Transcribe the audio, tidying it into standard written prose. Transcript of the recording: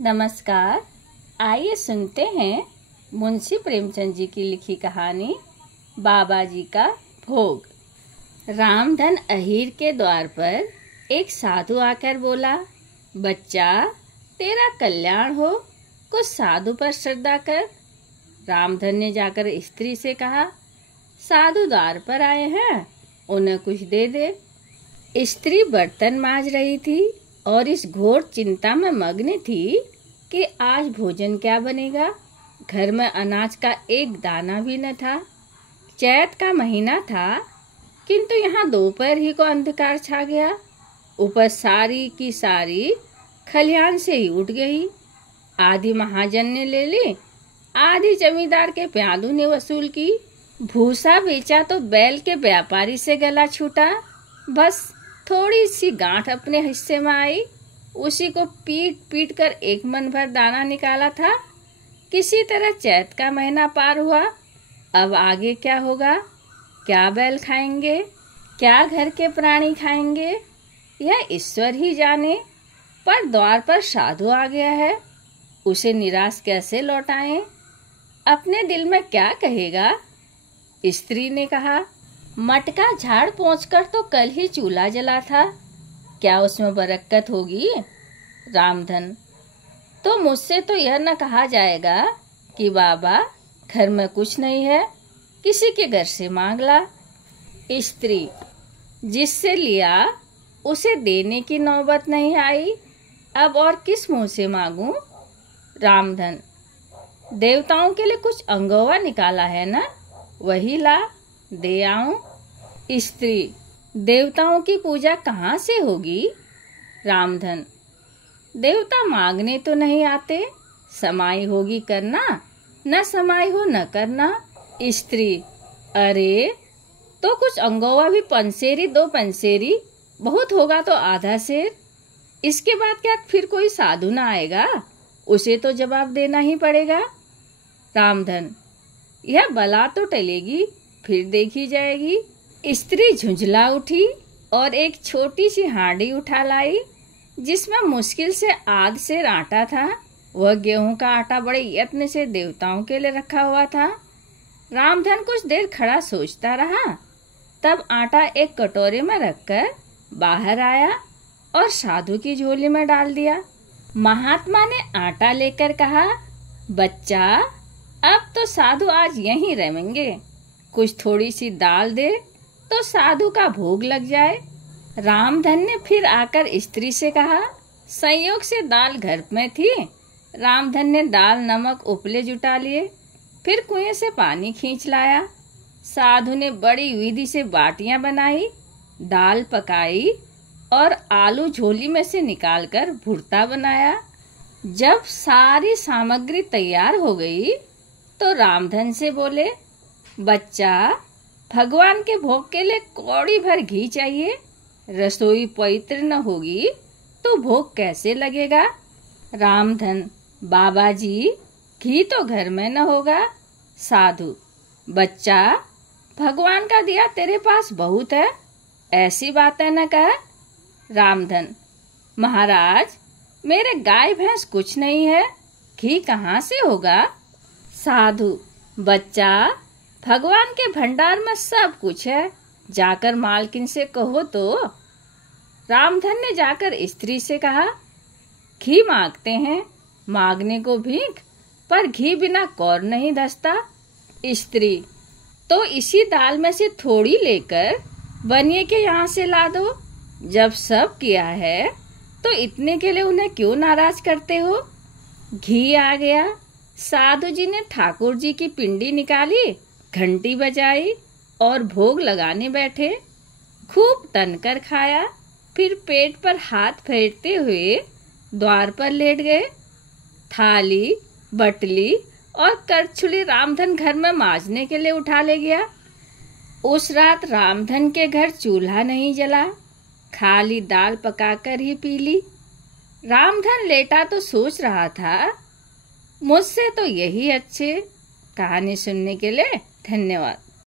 नमस्कार। आइए सुनते हैं मुंशी प्रेमचंद जी की लिखी कहानी बाबा जी का भोग। रामधन अहीर के द्वार पर एक साधु आकर बोला, बच्चा तेरा कल्याण हो, कुछ साधु पर श्रद्धा कर। रामधन ने जाकर स्त्री से कहा, साधु द्वार पर आए हैं, उन्हें कुछ दे दे। स्त्री बर्तन मांज रही थी और इस घोर चिंता में मग्न थी कि आज भोजन क्या बनेगा। घर में अनाज का एक दाना भी न था। चैत का महीना था, किंतु यहाँ दोपहर ही को अंधकार छा गया। उपज सारी की सारी खलिहान से ही उठ गई। आधी महाजन ने ले ली, आधी जमींदार के प्यादू ने वसूल की। भूसा बेचा तो बैल के व्यापारी से गला छूटा। बस थोड़ी सी गांठ अपने हिस्से में आई, उसी को पीट पीट कर एक मन भर दाना निकाला था। किसी तरह चैत का महीना पार हुआ। अब आगे क्या होगा? क्या बैल खाएंगे, क्या घर के प्राणी खाएंगे, यह ईश्वर ही जाने। पर द्वार पर साधु आ गया है, उसे निराश कैसे लौटाएं? अपने दिल में क्या कहेगा? स्त्री ने कहा, मटका झाड़ पोंछकर तो कल ही चूल्हा जला था, क्या उसमें बरकत होगी? रामधन, तो मुझसे तो यह न कहा जाएगा कि बाबा घर में कुछ नहीं है, किसी के घर से मांग ला। स्त्री, जिससे लिया उसे देने की नौबत नहीं आई, अब और किस मुंह से मांगूं? रामधन, देवताओं के लिए कुछ अंगोवा निकाला है ना, वही ला दे आऊं। स्त्री, देवताओं की पूजा कहाँ से होगी? रामधन, देवता मांगने तो नहीं आते, समाई होगी करना, न समाई हो न करना। स्त्री, अरे तो कुछ अंगोवा भी पंसेरी दो पंसेरी, बहुत होगा तो आधा सेर। इसके बाद क्या फिर कोई साधु ना आएगा? उसे तो जवाब देना ही पड़ेगा। रामधन, यह बला तो टलेगी, फिर देखी जाएगी। स्त्री झुंझला उठी और एक छोटी सी हांडी उठा लाई, जिसमें मुश्किल से आध सेर आटा था। वह गेहूं का आटा बड़े यत्न से देवताओं के लिए रखा हुआ था। रामधन कुछ देर खड़ा सोचता रहा, तब आटा एक कटोरे में रखकर बाहर आया और साधु की झोली में डाल दिया। महात्मा ने आटा लेकर कहा, बच्चा अब तो साधु आज यहीं रहेंगे, कुछ थोड़ी सी दाल दे तो साधु का भोग लग जाए। रामधन ने फिर आकर स्त्री से कहा, संयोग से दाल घर में थी। रामधन ने दाल नमक उपले जुटा लिए, फिर कुएं से पानी खींच लाया। साधु ने बड़ी विधि से बाटियां बनाई, दाल पकाई और आलू झोली में से निकालकर भुर्ता बनाया। जब सारी सामग्री तैयार हो गई तो रामधन से बोले, बच्चा भगवान के भोग के लिए कौड़ी भर घी चाहिए। रसोई पवित्र न होगी तो भोग कैसे लगेगा? रामधन, बाबा जी घी तो घर में न होगा। साधु, बच्चा भगवान का दिया तेरे पास बहुत है, ऐसी बातें न कह। रामधन, महाराज मेरे गाय भैंस कुछ नहीं है, घी कहाँ से होगा? साधु, बच्चा भगवान के भंडार में सब कुछ है, जाकर मालकिन से कहो तो। रामधन ने जाकर स्त्री से कहा, घी मांगते हैं, मांगने को भीख, पर घी बिना कौर नहीं धसता। स्त्री, तो इसी दाल में से थोड़ी लेकर बनिए के यहाँ से ला दो। जब सब किया है तो इतने के लिए उन्हें क्यों नाराज करते हो? घी आ गया। साधु जी ने ठाकुर जी की पिंडी निकाली, घंटी बजाई और भोग लगाने बैठे। खूब तनकर खाया, फिर पेट पर हाथ फेरते हुए द्वार पर लेट गए। थाली, बटली और करछुली रामधन घर में मांजने के लिए उठा ले गया। उस रात रामधन के घर चूल्हा नहीं जला, खाली दाल पकाकर ही पी ली। रामधन लेटा तो सोच रहा था, मुझसे तो यही अच्छे। कहानी सुनने के लिए धन्यवाद।